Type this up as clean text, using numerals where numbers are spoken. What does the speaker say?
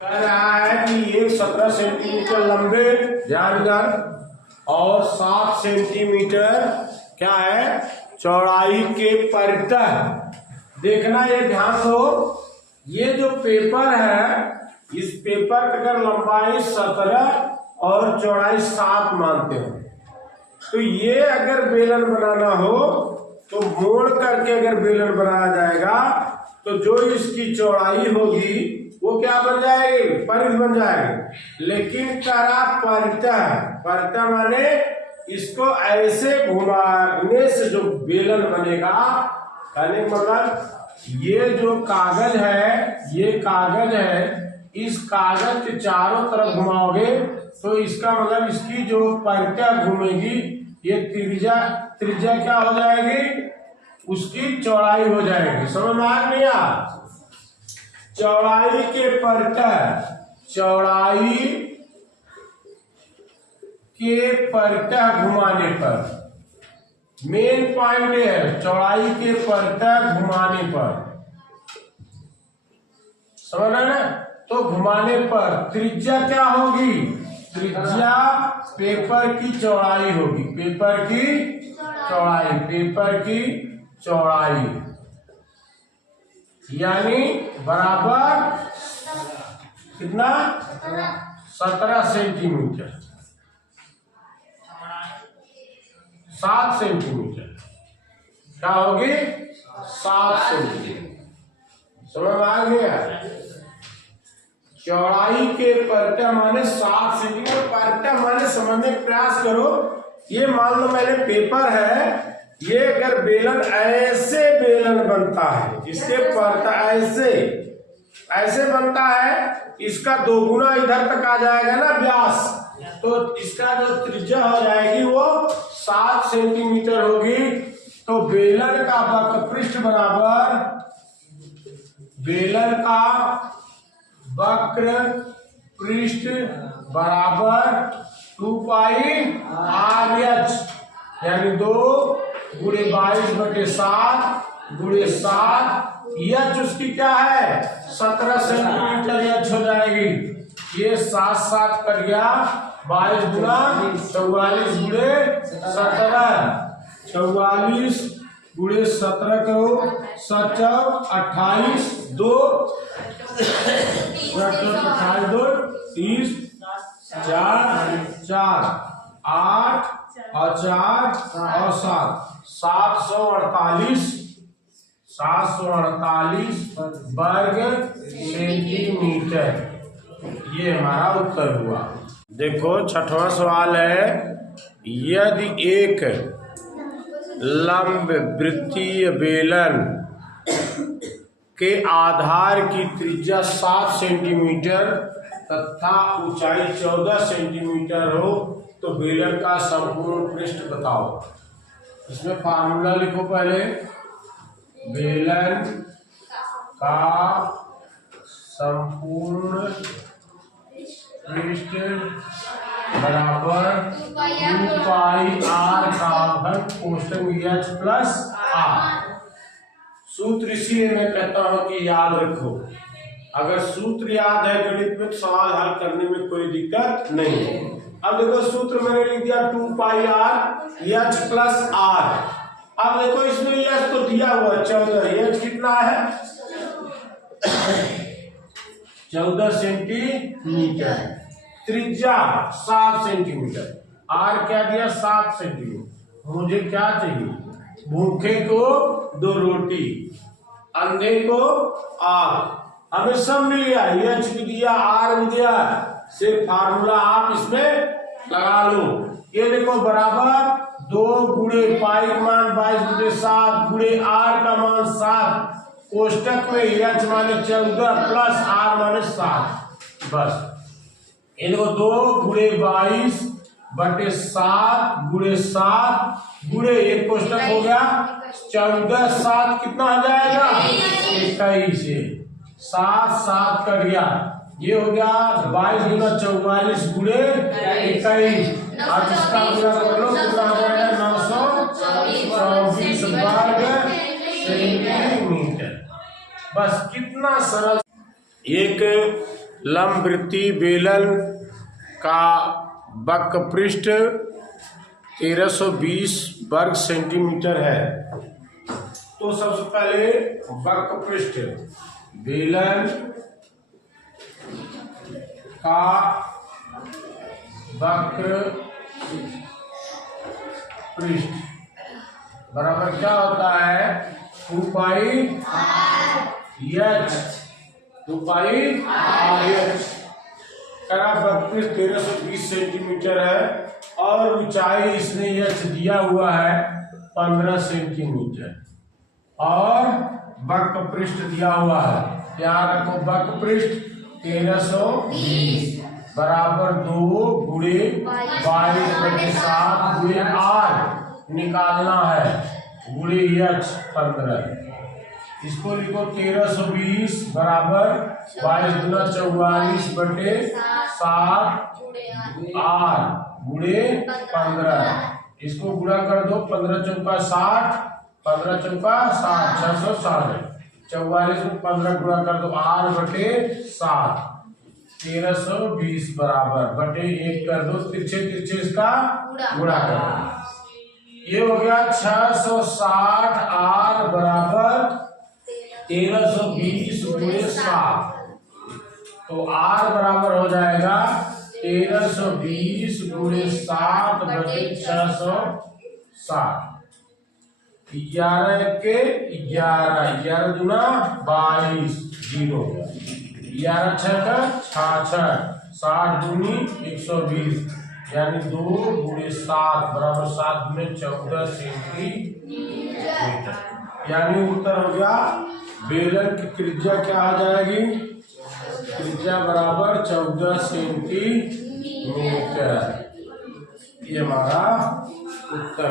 कह रहा है कि एक 17 सेंटीमीटर लंबे ध्यान और 7 सेंटीमीटर क्या है चौड़ाई के परितः। देखना ये ध्यान दो, ये जो पेपर है इस पेपर का अगर लंबाई 17 और चौड़ाई 7 मानते हो तो ये अगर बेलन बनाना हो तो मोड़ करके अगर बेलन बनाया जाएगा तो जो इसकी चौड़ाई होगी वो क्या बन जाएगी, परिध बन जाएगी। लेकिन करा परितः माने इसको ऐसे घुमाने से जो बेलन बनेगा, कहने मतलब ये जो कागज है ये कागज है, इस कागज के चारों तरफ घुमाओगे तो इसका मतलब इसकी जो परितः घूमेगी ये त्रिज्या क्या हो जाएगी, उसकी चौड़ाई हो जाएगी। समझ में आ गया? चौड़ाई के परितः, चौड़ाई के परितः घुमाने पर, मेन पॉइंट है चौड़ाई के परितः घुमाने पर, समझ रहे ना? तो घुमाने पर त्रिज्या क्या होगी, त्रिज्या पेपर की चौड़ाई होगी, पेपर की चौड़ाई, पेपर की चौड़ाई यानी बराबर कितना 17 सेंटीमीटर, 7 सेंटीमीटर क्या होगी 7 सेंटीमीटर। समझ में आ गया? चौड़ाई के परितः माने 7 सेंटीमीटर, परितः माने समझने का प्रयास करो। ये मान लो मैंने पेपर है, ये अगर बेलन ऐसे बेलन बनता है, इसके परितः ऐसे बनता है, इसका दोगुना इधर तक आ जाएगा ना व्यास, तो इसका जो त्रिज्या हो जाएगी वो 7 सेंटीमीटर होगी। तो बेलन का वक्रपृष्ठ बराबर, बेलन का वक्र पृष्ठ बराबर 2 पाई RH यानी 2 गुणे 22/7 गुणे 7। एच उसकी क्या है 17 सेंटीमीटर एच हो जाएगी। ये 7 कट गया, 22 गुना 44 गुणे 17, 44 गुणे 17 को 7 28 2 28 2 30 4 8 और 4 और 7 748 वर्ग सेंटीमीटर। ये हमारा उत्तर हुआ। देखो छठवां सवाल है, यदि एक लंब वृत्तीय बेलन के आधार की त्रिज्या 7 सेंटीमीटर तथा ऊंचाई 14 सेंटीमीटर हो तो बेलन का संपूर्ण पृष्ठ बताओ। इसमें फार्मूला लिखो पहले, बेलन का संपूर्ण पृष्ठ बराबर 2 पाई R का घन कोष्टक H प्लस R। सूत्र इसलिए मैं कहता हूं कि याद रखो, अगर सूत्र याद है गणित में सवाल हल करने में कोई दिक्कत नहीं है। अब देखो सूत्र मैंने लिख दिया 2 पाई R H प्लस R। अब देखो इसमें H तो दिया हुआ 14, H कितना है 14 सेंटीमीटर, त्रिज्या 7 सेंटीमीटर, R क्या दिया 7 सेंटीमीटर। मुझे क्या चाहिए, भूखे को 2 रोटी, अंधे को आग। हमें सब मिल गया, H भी दिया R भी दिया, सिर्फ फार्मूला आप इसमें लगा लो। ये देखो बराबर 2 गुणे पाई का मान 22/7 गुणे R का मान 7, कोष्टक में H माने 14 प्लस R माने 7। बस ये देखो 2 गुणे 22/7 गुणे 7 गुणे एक कोष्टक हो गया 14, 7 कितना आ जाएगा 21। 7 कट गया, ये हो गया 22 गुना 44 गुणे 21। आज इसका पूरा कर लो, कितना आ जाएगा 924 वर्ग सेंटीमीटर। बस कितना सरल। एक लंबवृत्तीय बेलन का वक्रपृष्ठ 1320 वर्ग सेंटीमीटर है। तो सबसे पहले वक्रपृष्ठ बेलन का वक्रपृष्ठ बराबर क्या होता है 2 पाई h। वक्रपृष्ठ 1320 सेंटीमीटर है और ऊंचाई इसने h दिया हुआ है 15 सेंटीमीटर और वक्रपृष्ठ दिया हुआ है। याद रखो वक्रपृष्ठ 1320 बराबर 2 गुणे 22/7 गुणे r निकालना है गुणे h 15। इसको लिखो 1320 बराबर 22×44/7 r गुणे 15। इसको गुणा कर दो 15×4 = 60, 15×4 = 660, 44 में 15 गुणा कर दो r/7 1320 बराबर बटे 1 कर दो तिरछे इसका गुणा कर दो। ये हो गया 660 r बराबर 1320 गुणे 7। तो r बराबर हो जाएगा 1320 गुणे 7 बटे 660। 11 के 11 दूना 22 0 11 6 का 66 60 दूनी 120 यानी 2 गुणे 7 बराबर 7 गुणे 14 सेंटीमीटर। यानी उत्तर हो गया बेलन की त्रिज्या क्या आ जाएगी त्रिज्या बराबर 14 सेंटीमीटर। ये हमारा उत्तर।